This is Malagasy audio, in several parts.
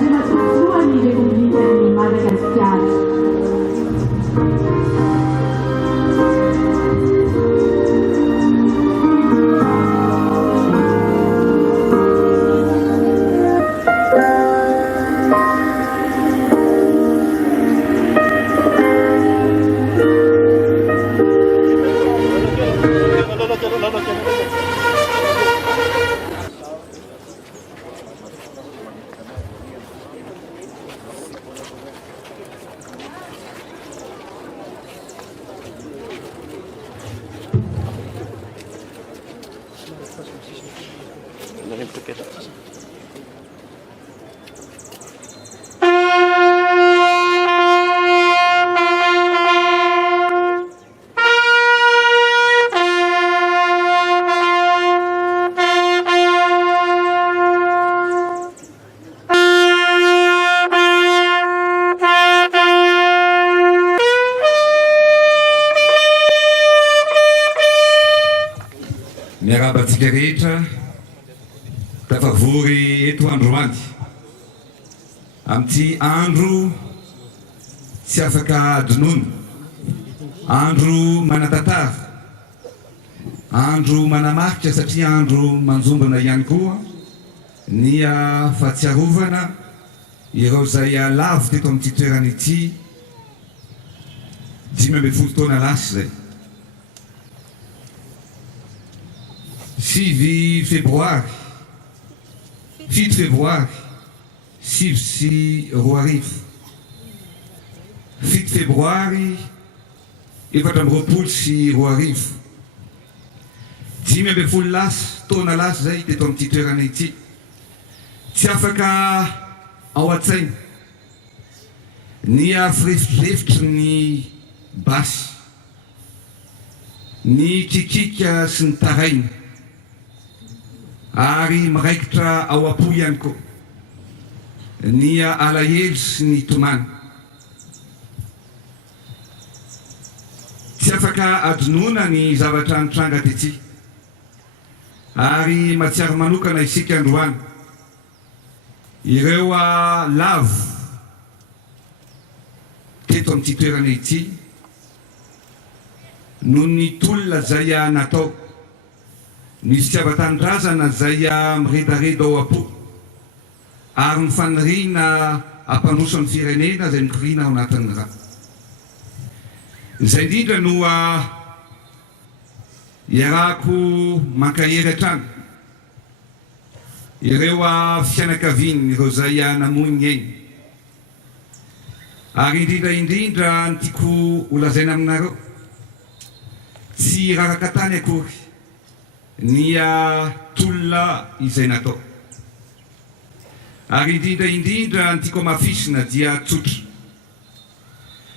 generazioni Repubblica di Madagascar. Miarabantsika rehetra tafavory eto Androany amin'ity andro tsy afaka adinoana, andro manatantara, andro manamarika satria andro manjombana ihany koa ny fahatsiarovana ireo izay lavo teto amin'ity toerana ity 15 taona lasa zay. 7 febroary 7 febroary 7 sy roa arivo 7 febroary 4 sy roa arivo 15 lasa taona lasa zay teto amin'ity toerana ity. Tsy afaka ao an-tsaina ny firefitry ny basy, ny kikika sy ny taraina, ary miraikitra ao am-po ihany koa ny alahelo sy ny tomana. Tsy afaka adinoana ny zavatra nitranga tety, ary matsiaro manokana isika androany ireo lavo teto amin'ity toerana ity noho ny tolona zay natao, ny fitiavan-tanindrazana zay miredareda ao am-po ary mifaniriana ampandroso ny firenena zay mikoriana ao anatin'ny raha. Zay indrindra no iarako mankahery hatrany ireo fianakaviany ireo zay namoniny eny, ary indrindra ny tiako holazaina aminareo tsy raraka tany akory ny tolona izay natao, ary indrindra ny tiako mafisina dia tsotra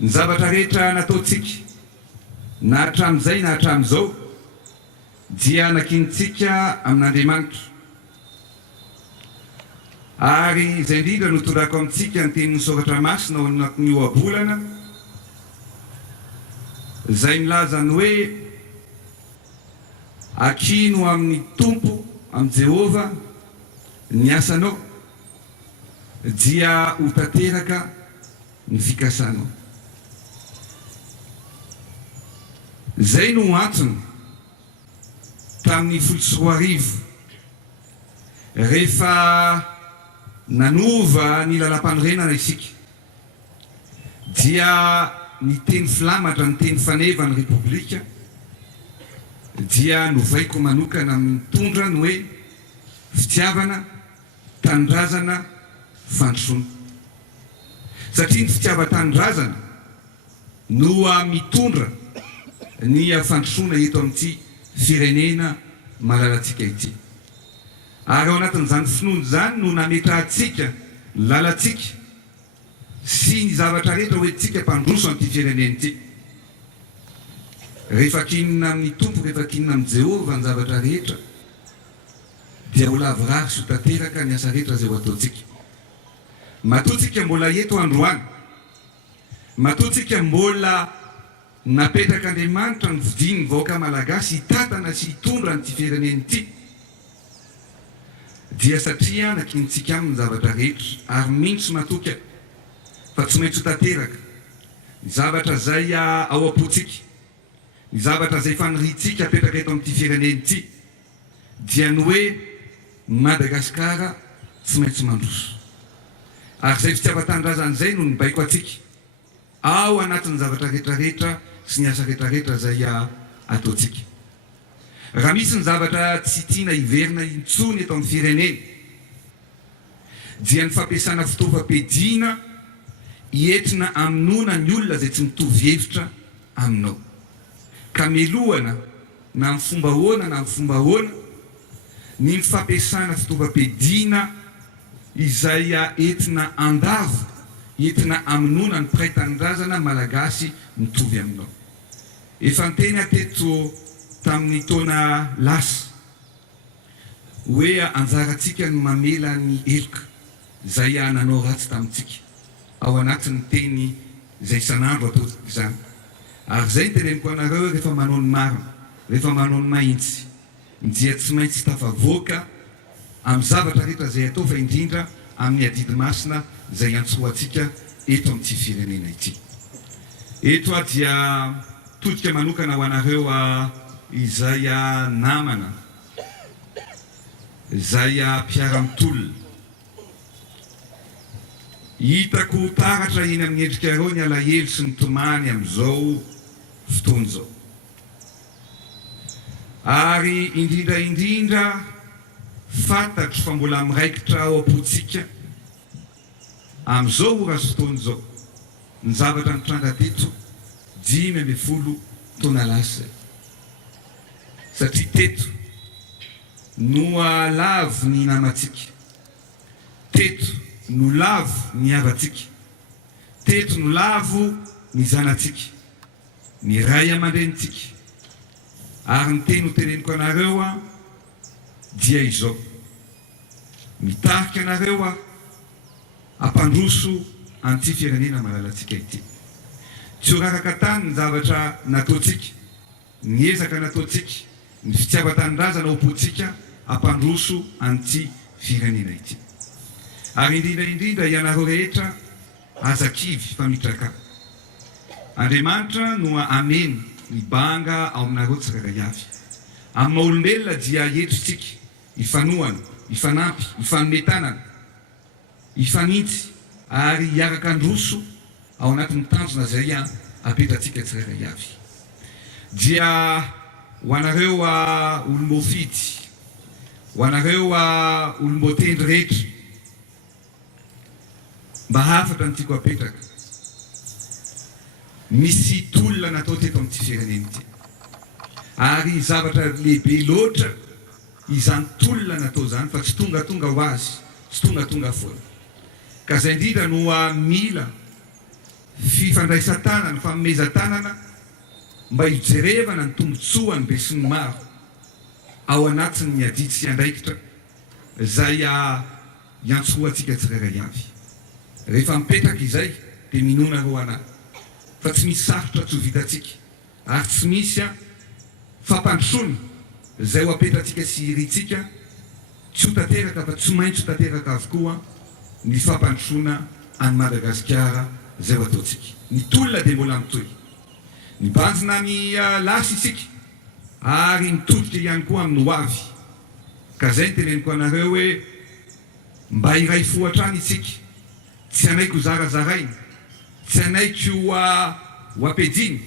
ny zavatra rehetra nataontsika na hatramin'izay na hatramin'izao dia nakinitsika amin'Andriamanitra, ary izay indrindra no tondrako amintsika ny tenin'ny soratra masina ao anatin'ny ohabolana izay milaza ny hoe akino amin'ny Tompo, amin'ny Jehova ny asanao dia ho tanteraka ny fikasanao. Zay no antony tamin'ny 14 rehefa nanova ny lalam-panorenana isika dia ny teny filamatra, ny teny faneva ny Repoblika dia novaiko manokana mitondra ny hoe fitiavana, tanindrazana, fandrosoana. Satria ny fitiava-tanindrazana no mitondra ny fandrosoana eto amin'ity firenena malalatsika ity. Ary ao anatin'izany finoana zany no nametrahantsika lalatsika sy ny zavatra rehetra hoe tsika mpandroso amin'ity firenena ity. Rehefa kinina amin'ny Tompo, rehefa kinina amin'ny Jehova ny zavatra rehetra dia ho lavorary sy ho tanteraka ny asa rehetra zay ho ataontsika. Matoantsika mbola eto androany, matoantsika mbola napetraka Andriamanitra ny vidiny vahoaka malagasy hitatana sy hitondra n'ity firenena ity dia satria nakinitsika amin'ny zavatra rehetra ary mintsy matoka fa tsy maintsy ho tanteraka ny zavatra zay ao am-potsika, ny zavatra zay faniritsika apetraka eto amin'ity fireneny ity dia ny hoe Madagasikara tsy maintsy mandroso. Ary zay fitiavan-tanindrazana zay no nibaiko atsika ao anatin'ny zavatra rehetrarehetra sy ny asa rehetrarehetra zay ataontsika. Raha misy ny zavatra tsy tiana hiverina intsony eto amin'ny fireneny dia ny fampiasana fitaovam-piadiana hientina hamonoana ny olona zay tsy mitovy hevitra aminao. Ka melohana na amin'ny fomba ahoana na amin'ny fomba ahoana ny fampiasana fitaovam-piadiana izay entina andavo, entina hamonoana ny mpiray tanindrazana malagasy mitovy aminao. Efa niteny ateto tamin'ny taona lasa hoe anjarantsika ny mamela ny eloka zay nanao ratsy tamintsika ao anatin'ny teny zay isan'andro ataontsika izany. Ary zay ny teneniko anareo rehefa manao ny marina, rehefa manao ny mahitsy dia tsy maintsy tafavoaka amin'ny zavatra rehetra zay atao fa indrindra amin'ny adidy masina zay antsoantsika eto amin'ity firenena ity. Eto dia todika manokana ho anareo izay namana, izay mpiara-mitolona. Hitako taratra iny amin'ny endrikareo ny alahelo sy ny tomany amin'izao fotoana izao. Ary indrindra fantatro fa mbola miraikitra ao am-potsika amin'izao ora sy fotoana izao ny zavatra nitranga teto 10 taona lasa. Satria teto no lavo ny namantsika, teto no lavo ny havatsika, teto no lavo ny zanatsika, ny ray aman-drenitsika. Ary ny teny ho teneniko anareo dia izao: mitarika anareo ampandroso an'ity firenena malalatsika ity. Tsy ho raraka tany ny zavatra nataontsika, ny ezaka nataontsika, ny fitiavan-tanindrazana ao am-potsika ampandroso an'ity firenena ity. Ary indrindra ianareo rehetra azakivy fa mitraka. Andriamanitra no ameny ny banga ao aminareo tsirairay avy. Amin'ny maha-olombelona dia entrontsika ifanohana, ifanampy, ifanometanana, ifanitsy ary hiaraka androso ao anatin'ny tanjona zay apetratsika tsirairay avy. Dia ho anareo olom-boafidy, ho anareo olom-boatendry rehetra, mba hafatra ny tiako apetraka. Misy tolona natao teto amin'ity firenena ity. Ary zavatra lehibe loatra izany tolona natao zany fa tsy tonga ho azy, tsy tonga foana. Ka zay indrindra no mila fifandraisan-tanana, fanomezan-tanana mba hijerevana ny tombotsoany be sy ny maro ao anatin'ny adidy sy andraikitra zay iantsoantsika tsirairay avy. Rehefa mipetraka izay dia minona reo anahy fa tsy misy sarotra tsy ho vitantsika ary tsy misy fampandrosoana zay ho apetratsika sy iritsika tsy ho tanteraka fa tsy maintsy ho tanteraka avokoa ny fampandrosoana any Madagasikara zay ho ataontsika. Ny tolona dia mbola mitohy, ny banjina ny lasa isika ary mitodika ihany koa amin'ny ho avy. Ka zay ny teneniko anareo hoe mba iray fohatra any isika, tsy anaiko zarazaraina, tsy anaiko ho ampediny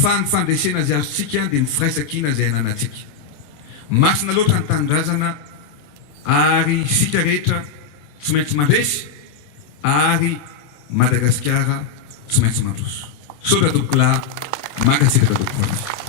fa ny fandresena zay azontsika dia ny firaisan-kina zay ananatsika. Masina loatra ny tanindrazana ary isika rehetra tsy maintsy mandresy ary Madagasikara tsy maintsy mandroso. Sotra dokla makatsika dokla.